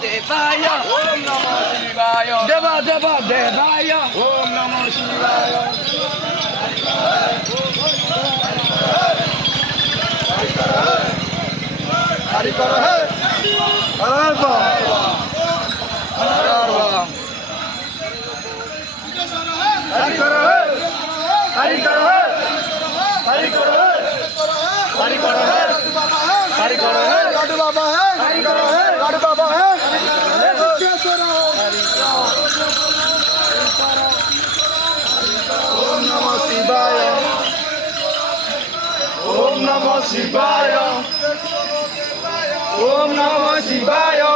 Devaya. Om Namah Shivaya. Devaya. Om Namah Shivaya. Hari karo hai. Har Bam. Har Bam. Hari karo hai. Hari karo hai. Hari karo hai. Hari karo hai. Hari karo hai. Gadu Baba hai. Hari karo hai. Gadu Baba hai. Om Namah Shivaya. Om Namah Shivaya. Om Namah Shivaya.